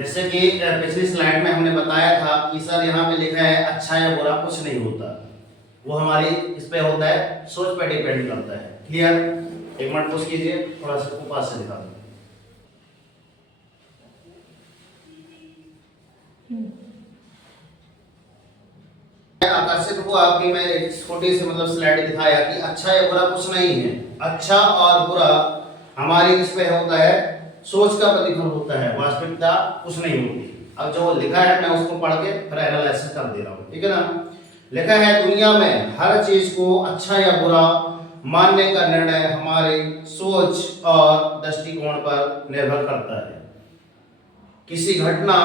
जैसे कि पिछली स्लाइड में हमने बताया था कि सर यहाँ पे लिखा है अच्छा या बुरा कुछ नहीं होता, वो हमारी इस पे होता है, सोच पे डिपेंड करता है। क्लियर? एक मिनट पोस्ट कीजिए, थोड़ा सा ऊपर से दिखा दो। आकर्षित हुआ कि मैं एक छोटी सी मतलब स्लाइड दिखाया कि अच्छा या बुरा कुछ नहीं है। अच्छा और बुरा हमारी इस पे होता है, सोच का प्रतिफल होता है, वास्तविकता कुछ नहीं होती। अब जो लिखा है मैं उसको पढ़ के फिर एनालिसिस कर दे रहा हूँ, ठीक है ना। लिखा है दुनिया में हर चीज को अच्छा या बुरा मानने का निर्णय हमारी सोच और दृष्टिकोण पर निर्भर करता है। किसी घटना,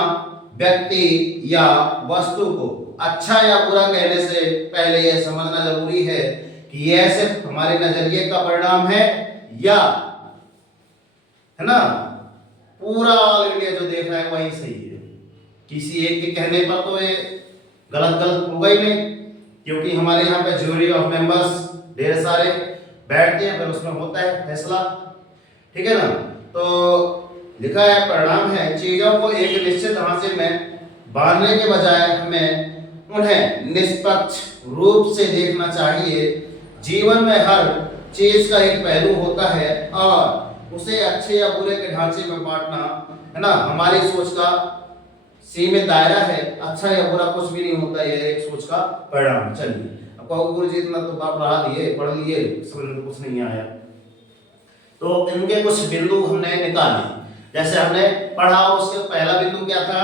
व्यक्ति या वस्तु को अच्छा या बुरा कहने से पहले यह समझना जरूरी है कि यह सिर्फ हमारे नजरिए का परिणाम है या, है ना, पूरा ऑल इंडिया जो देख रहा है वही सही है। किसी एक के कहने पर तो ये गलत होगा ही नहीं, क्योंकि हमारे यहाँ पे ज्यूरी ऑफ मेंबर्स ढेर सारे बैठते हैं, फिर उसमें होता है फैसला, ठीक है ना। तो लिखा है परिणाम है चीजों को एक निश्चित ढांचे में बांधने के बजाय हमें उन्हें निष्पक्ष रूप से देखना चाहिए। जीवन में हर चीज का एक पहलू होता है और उसे अच्छे या बुरे के ढांचे में बांटना, है ना, हमारी सोच का सीमित दायरा है। अच्छा या बुरा कुछ भी नहीं होता, यह एक सोच का परिणाम। चलिए अब कहो गुरु जी इतना तो पढ़ा दिए, पढ़ लिए, समझ में कुछ नहीं आया, तो इनके कुछ बिंदु हमने निकाले। जैसे हमने पढ़ा उसके पहला बिंदु क्या था,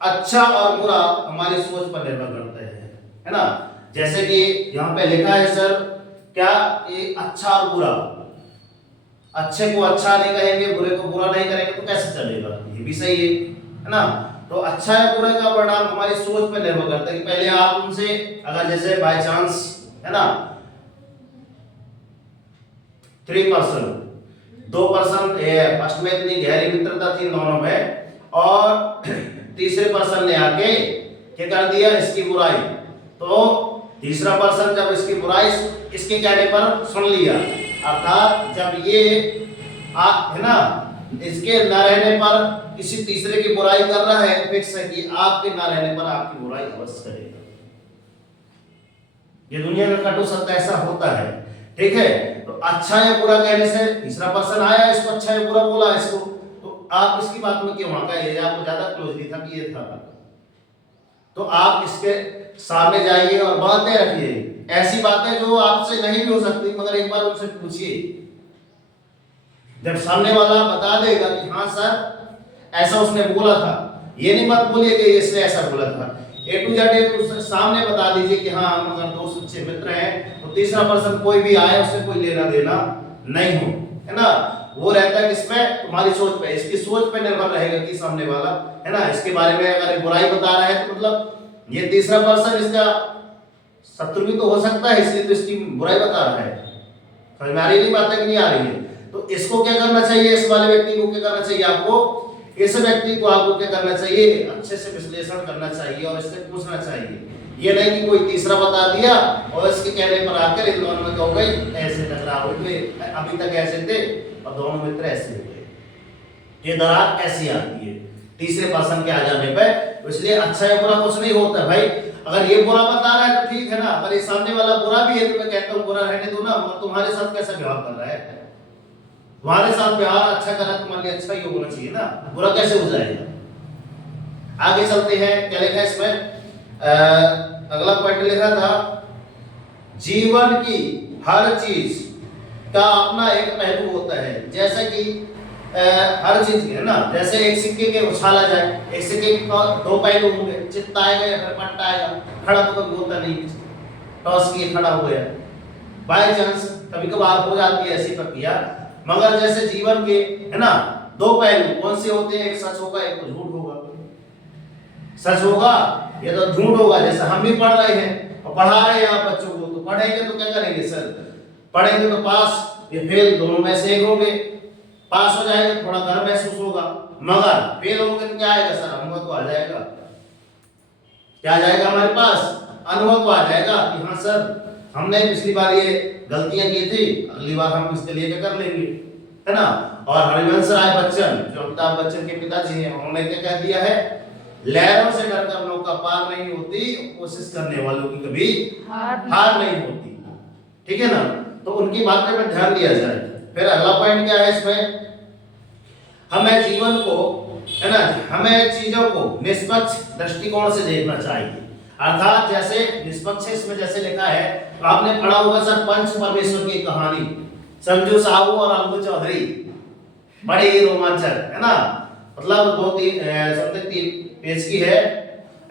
अच्छा और बुरा हमारी सोच पर निर्भर करता है ना। जैसे कि यहाँ पे लिखा है सर क्या, ये अच्छा और बुरा, अच्छे को अच्छा नहीं कहेंगे, बुरे को बुरा नहीं करेंगे तो कैसे चलेगा, ये भी सही है ना। तो अच्छा या बुरा का परिणाम हमारी सोच पर निर्भर करता है कि पहले आप उनसे अगर जैसे बाय चांस, है ना, 3% 2% फर्स्ट में इतनी गहरी मित्रता थी दोनों में, और तीसरे पर्सन ने आके क्या कर दिया, इसकी बुराई, तो तीसरा पर्सन जब इसकी बुराई इसके कहने पर सुन लिया, अर्थात जब ये है ना, इसके न रहने पर किसी तीसरे की बुराई कर रहा है, फिक्स है कि आपके न रहने पर आपकी बुराई अवश्य करेगा। ये दुनिया का कटु सत्य ऐसा होता है, ठीक है। तो अच्छा या बुरा कहने से तीसरा पर्सन आया, इसको अच्छा या बुरा बोला इसको, तो आप इसकी बात में क्यों आ गए, आपको ज्यादा क्लोजली था कि ये था, तो आप इसके सामने जाइए और बातें रखिए, ऐसी बातें जो आपसे नहीं भी हो सकती, मगर एक बार उनसे पूछिए। जब सामने वाला बता देगा कि हाँ सर ऐसा उसने बोला था, ये नहीं मत बोलिए कि इसने ऐसा बोला था, A to Z उसके सामने बता दीजिए कि हाँ हम अगर दो सच्चे मित्र हैं, तो तीसरा पर्सन कोई भी आए उससे कोई लेना देना नहीं हो, है ना। वो रहता है किस पे, तुम्हारी सोच पे, इसकी सोच पे निर्भर रहेगा कि सामने वाला, है ना, इसके बारे में अगर बुराई बता रहा है तो मतलब ये तीसरा पर्सन इसका शत्रु भी तो हो सकता है, इसलिए तो इसकी बुराई बता रहा है। समझ में आ रही नहीं बात है कि नहीं आ रही है। तो इसको क्या करना चाहिए, इस वाले व्यक्ति को क्या करना चाहिए, आपको इस व्यक्ति को आपको क्या करना चाहिए, अच्छे से विश्लेषण करना चाहिए और इससे पूछना चाहिए। ये नहीं कि कोई तीसरा बता दिया और इसके कहने पर आकर इन दोनों में कहोगे ऐसे टकराव हुए, अभी तक ऐसे थे और दोनों मित्र ऐसे हुए, ये दरार ऐसी आती है तीसरे पर्सन के आ जाने पे। तो इसलिए अच्छा या बुरा कुछ नहीं होता भाई। अगर ये बुरा बता रहा है तो ठीक है ना, अगर ये सामने वाला बुरा भी है तो मैं कहता हूँ बुरा रहने दो ना, मगर तुम्हारे साथ कैसा व्यवहार कर रहा है, तुम्हारे साथ व्यवहार अच्छा कर रहा है, तुम्हारे लिए अच्छा ही होना चाहिए ना, बुरा कैसे हो जाएगा। आगे चलते हैं, क्या लिखा है इसमें, अगला पॉइंट लिखा था जीवन की हर चीज का अपना एक पहलू होता है। जैसे कि हर चीज है ना, जैसे एक सिक्के के उछाला जाए, एक सिक्के के दो पहलू होंगे, चित्ता आएगा या फिर पट्टा आएगा, खड़ा तो कभी होता नहीं, टॉस किए खड़ा हो गया, बाय चांस कभी कभार हो जाती है ऐसी प्रक्रिया। मगर जैसे जीवन के, है ना, दो पहलू कौन से होते हैं, एक सच होगा एक तो झूठ होगा। सच होगा या तो झूठ होगा। जैसे हम भी पढ़ रहे हैं और पढ़ा रहे हैं आप बच्चों को, तो पढ़ेंगे तो क्या करेंगे सर, पढ़ेंगे तो पास या फेल दोनों में से एक होंगे। पास हो जाएंगे थोड़ा गर्व महसूस होगा, मगर फेल होंगे तो क्या आएगा सर, अनुभव तो आ जाएगा। क्या आ जाएगा हमारे पास, अनुभव तो आ जाएगा कि हाँ सर हमने पिछली बार ये गलतियां की थी, अगली बार हम इसके लिए क्या कर लेंगे, है ना। और हरिवंश राय बच्चन जो अमिताभ बच्चन के पिताजी हैं, उन्होंने क्या कह दिया है, लहरों से डरकर नौका पार नहीं होती, कोशिश करने वालों की कभी हार नहीं होती। ठीक है ना, तो उनकी बातें पर ध्यान दिया जाए। फिर अगला पॉइंट क्या है इसमें, हमें जीवन को, है ना, हमें चीजों को निष्पक्ष दृष्टिकोण से देखना चाहिए। अर्थात जैसे निष्पक्ष इसमें जैसे लिखा है, तो आपने पढ़ा होगा सर पंच परमेश्वर की कहानी, संजू साहू और अंबु चौधरी, बड़ी रोमांचक है ना, मतलब 2-3 पेज की है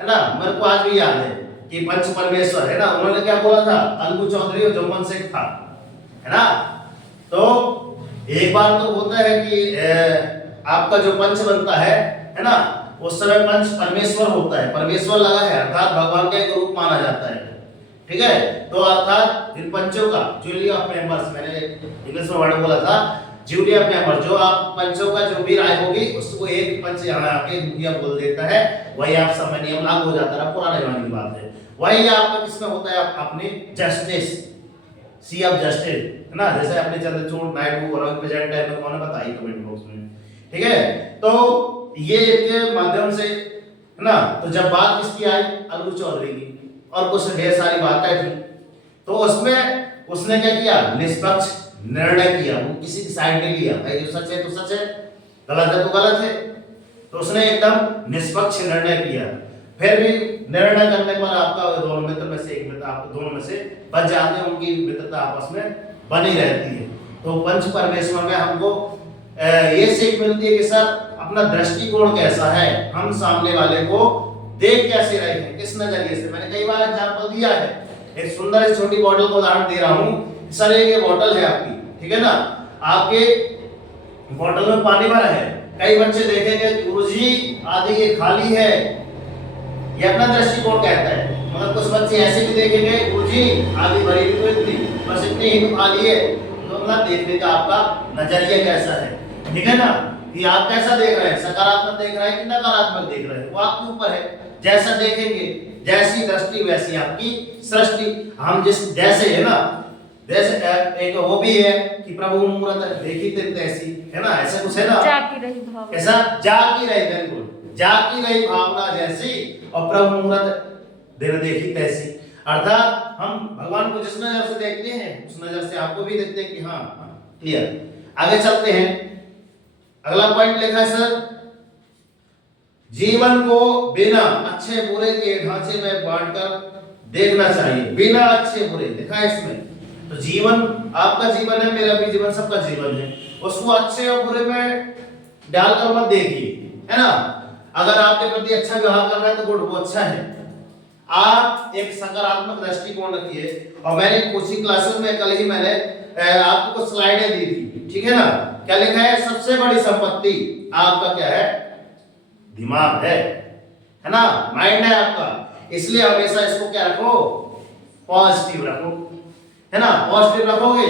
ना। मेरे को आज भी याद है कि पंच परमेश्वर है ना, उन्होंने क्या बोला था, अंबु चौधरी और जमन शेख था, है ना। तो एक बार तो होता है कि आपका जो पंच बनता है ना, उस समय पंच परमेश्वर होता है, परमेश्वर लगा है, अर्थात भगवान का एक रूप माना जाता है। ठीक है, तो अर्थात इन पंचों का ज्यूरी ऑफ मेंबर्स, मैंने इंग्लिश में वर्ड बोला था, ज्यूरी ऑफ मेंबर, जो आप पंचों का जो भी राय होगी उसको एक पंच यहाँ आके दुनिया बोल देता है, वही आप समय नियम लागू हो जाता है, पुराने जमाने की बात है। वही आपका किसमें होता है, अपने जस्टिस, सी ऑफ जस्टिस, है ना, जैसे अपने चंद्रचूड़ नायडू और प्रेजेंट टाइम में कौन बताइए कमेंट बॉक्स में। ठीक है, तो ये इनके माध्यम से, है ना। तो जब बात किसकी आई, अंबु चौधरी की, और कुछ ढेर सारी बातें थी, तो उसमें उसने क्या किया, निष्पक्ष निर्णय किया, वो किसी की साइड नहीं लिया, भाई जो सच है तो सच है, गलत है तो गलत है, तो उसने एकदम निष्पक्ष निर्णय किया। फिर भी निर्णय करने पर आपका दोनों मित्र में से एक मित्र, आप दोनों में से बच जाते हैं, उनकी मित्रता आपस में बनी रहती है। तो पंच परमेश्वर में हमको ये सीख मिलती है कि सर अपना दृष्टिकोण कैसा है, हम सामने वाले को देख कैसे रहे हैं, किस नजरिए से। मैंने कई बार एग्जांपल दिया है, एक सुंदर सी छोटी बॉटल को उदाहरण दे रहा हूं। सर ये बॉटल है आपकी, ठीक है ना, आपके बॉटल में पानी भरा है, कई बच्चे देखेंगे गुरुजी आधी ये खाली है, ये अपना दृष्टिकोण कहता है। मगर कुछ बच्चे ऐसे भी देखेंगे गुरुजी आधी भरी हुई तो इतनी, बस इतनी ही खाली है। तो मतलब देखने का आपका नजरिया कैसा है, ठीक है ना, कि आप कैसा देख रहे हैं, सकारात्मक देख रहे हैं कि नकारात्मक देख रहे हैं, वो आपके ऊपर है। जैसा देखेंगे, जैसी दृष्टि वैसी आपकी सृष्टि। हम जिस जैसे है ना, जैसे एक वो भी है कि प्रभु मूरत देखी तेरी तैसी, है ना, ऐसा कुछ है ना, जाकी रही भावना, ऐसा जाकी रही, बिल्कुल जाकी रही भावना जैसी, और प्रभु मूरत दिन देखी तैसी। अर्थात हम भगवान को जिस नजर से देखते हैं उस नजर से आपको भी देखते हैं कि हाँ क्लियर। आगे चलते हैं, अगला पॉइंट लिखा है सर, जीवन को बिना अच्छे बुरे के ढांचे में बांटकर देखना चाहिए, बिना अच्छे बुरे लिखा है इसमें। तो जीवन आपका जीवन है, मेरा भी जीवन, सबका जीवन है, उसको अच्छे और बुरे में डालकर मत देखिए, है ना। अगर आपके प्रति अच्छा व्यवहार कर रहा है तो गुड, वो अच्छा है, आप एक सकारात्मक दृष्टिकोण रखिए। और मैंने कोचिंग क्लासेस में कल ही मैंने आपको कुछ स्लाइडें दी थी, ठीक है ना। क्या लिखा है, सबसे बड़ी संपत्ति आपका क्या है, दिमाग है ना, माइंड है आपका। इसलिए हमेशा इसको क्या रखो, पॉजिटिव रखो, है ना। पॉजिटिव रखोगे,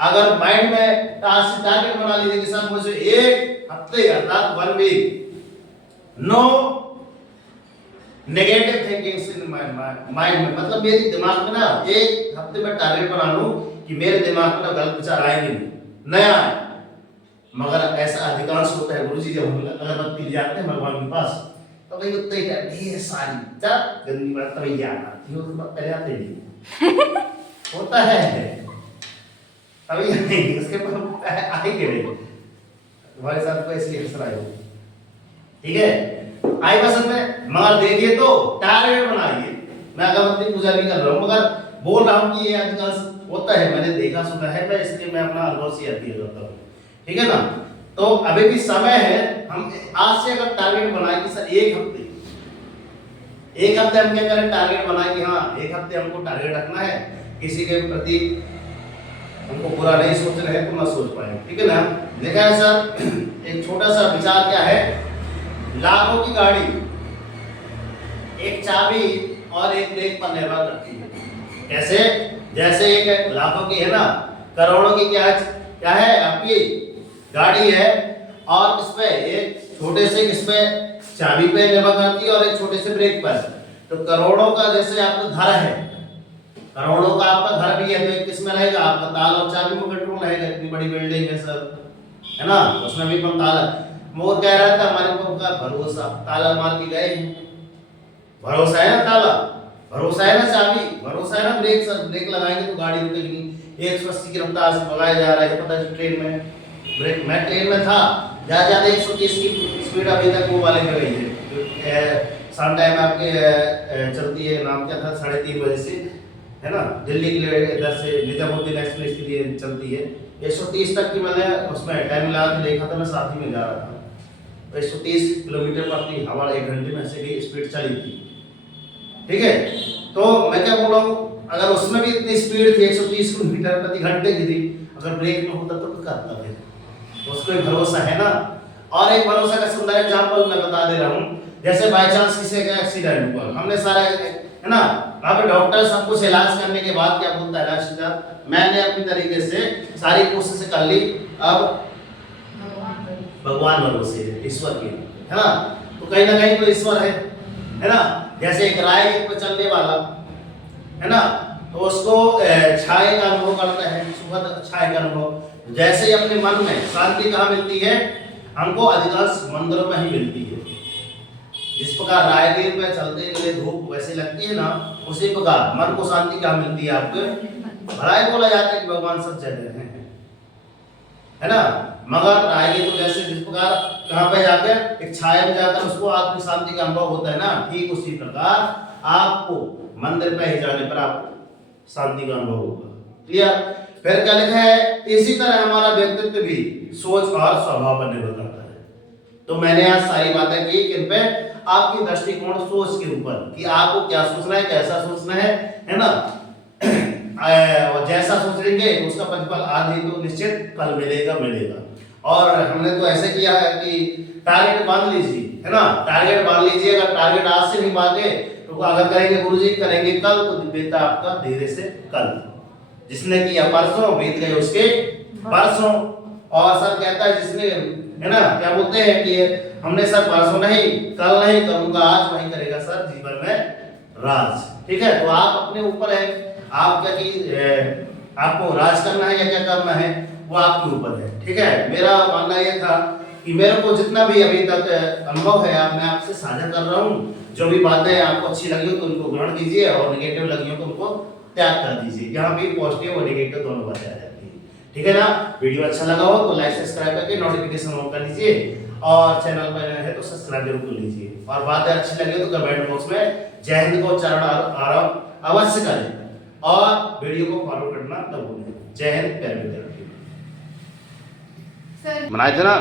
अगर माइंड में टारगेट बना लीजिए कि सर मुझे एक हफ्ते अर्थात 1 week no negative thinkings in mind में, मतलब मेरे दिमाग में ना एक हफ्ते में टारगेट बना लूं कि मेरे दिमाग में ना गलत विचार आएंगे नहीं, नया आए। मगर ऐसा अधिकांश होता है गुरुजी, जब हम अगरबत्ती जाते हैं भगवान के पास तो भाई उतने ही ढेर सारी गंदी बात तभी याद आती है, उसके बाद पहले आते नहीं होता है अभी नहीं, उसके बाद आएंगे नहीं तुम्हारे साथ को, इसलिए हंस रहा है, ठीक है। आई पसंद में, मगर देखिए तो टारगेट बनाइए। मैं अगरबत्ती पूजा नहीं कर रहा हूँ, मगर बोल रहा हूँ कि ये अधिकांश होता है, मैंने देखा सुना है, मैं इसलिए मैं अपना अनुभव शेयर किया करता हूँ, ठीक है ना। तो अभी भी समय है, हम आज से अगर टारगेट बनाए कि सर एक हफ्ते हम क्या करें, टारगेट बनाए कि हाँ एक हफ्ते हमको टारगेट रखना है, किसी के प्रति हमको बुरा नहीं सोच रहे तो ना सोच पाए, ठीक है ना। देखा है सर, एक छोटा सा विचार क्या है, लाखों की गाड़ी एक चाबी और एक ब्रेक पर निर्भर करती है। कैसे, जैसे एक लाखों की है ना, करोड़ों की क्या है आपकी गाड़ी है, और इसमें एक छोटे से इसमें चाबी पे निर्भर करती है और एक छोटे से ब्रेक पर। तो करोड़ों का जैसे आपका घर है, करोड़ों का आपका घर भी है, तो एक किसमें रहेगा, आपका ताला और चाबी में कंट्रोल रहेगा, इतनी बड़ी बिल्डिंग है सर, है ना, उसमें भी अपन ताला, वो कह रहा था हमारे ऊपर उनका भरोसा, ताला मार के गए हैं, भरोसा है ना, ताला भरोसा है ना, चाबी भरोसा है ना, ब्रेक सर ब्रेक लगाएंगे तो गाड़ी रुकेगी नहीं। 180 की रफ्तार से भगाया जा रहा है, पता है ट्रेन में, ब्रेक मैं ट्रेन में था, ज्यादा 130 की स्पीड अभी तक वो वाले में गई है, शाम टाइम आपके चलती है, नाम क्या था, 3:30 बजे से, है ना, दिल्ली के लिए इधर से निजामुद्दीन एक्सप्रेस के लिए चलती है, 130 तक की मैंने उसमें टाइम लगा के देखा था, मैं साथ ही में जा रहा था, तो 130 किलोमीटर प्रति आवर 1 घंटे में से की स्पीड चली थी, ठीक है। तो मैं क्या बोल रहा हूँ, अगर उसमें भी इतनी स्पीड थी 130 किलोमीटर प्रति घंटे की थी, अगर ब्रेक में होता तो क्या करता फिर, उसको एक भरोसा है ना। और एक भरोसा का सुंदर एग्जांपल मैं बता दे रहा हूँ, जैसे बाय चांस किसी का एक्सीडेंट हुआ, हमने सारा है ना, वहाँ पे डॉक्टर सब कुछ इलाज करने के बाद क्या बोलता है ना, मैंने अपनी तरीके से सारी कोशिश कर ली, अब भगवान भरोसे है, ईश्वर की, है ना, तो कहीं ना कहीं तो ईश्वर है ना। जैसे एक राय पे चलने वाला, है ना, तो उसको छाए का अनुभव करता है, सुखद छाए का अनुभव, जैसे ही अपने मन में शांति कहाँ मिलती है, हमको अधिकांश मंदिरों में ही मिलती है। जिस प्रकार रायगीर पे चलते हुए धूप वैसे लगती है ना, उसी प्रकार मन को शांति कहाँ मिलती है आपको, भलाई बोला जाता है कि भगवान सब जगह है ना, मगर रायगीर को जैसे जिस प्रकार कहाँ पे जाकर एक छाया में जाकर उसको आत्म शांति का अनुभव होता है ना, ठीक उसी प्रकार आपको मंदिर पे ही जाने पर आपको शांति का अनुभव होगा। क्लियर। फिर क्या लिखा है, इसी तरह हमारा व्यक्तित्व भी सोच और स्वभाव पर निर्भर करता है। तो मैंने आज सारी बातें की किन पे, आपकी दृष्टिकोण सोच के ऊपर, कि आपको क्या सोचना है, कैसा सोचना है ना, और जैसा सोचेंगे तो उसका प्रतिफल आज ही तो निश्चित कल मिलेगा। और हमने तो ऐसे किया है कि टारगेट बांध लीजिए, है ना, टारगेट बांध लीजिए, अगर टारगेट आज से नहीं बांधे तो अगर करेंगे गुरुजी करेंगे कल, तो बीता आपका धीरे से कल, जिसने किया परसों बीत गए उसके परसों। और सर कहता है जिसने, है ना, क्या बोलते हैं कि हमने सर परसों नहीं कल नहीं करूंगा आज, वही करेगा सर जीवन में राज। ठीक है, तो आप अपने ऊपर है, आप क्या कि आपको राज करना है या क्या करना है वो आपके ऊपर है। ठीक है, मेरा मानना यह था कि मेरे को जितना भी अभी तक अनुभव है मैं आपसे साझा कर रहा हूँ, जो भी बातें आपको अच्छी लगी हो तो उनको ग्रहण कीजिए और नेगेटिव लगी हो तो उनको त्याग कर दीजिए। यहाँ भी पॉजिटिव और नेगेटिव दोनों बातें आ जाती है। ठीक है ना, वीडियो अच्छा लगा हो तो लाइक सब्सक्राइब करके नोटिफिकेशन ऑन कर लीजिए, और चैनल पर नए हैं तो सब्सक्राइब जरूर कर लीजिए, और बातें अच्छी लगे तो कमेंट बॉक्स में जय हिंद को उच्चारण आरंभ अवश्य करें, और वीडियो को फॉलो करना न भूलें। जय हिंद प्यारे विद्यार्थी। बनाए थे ना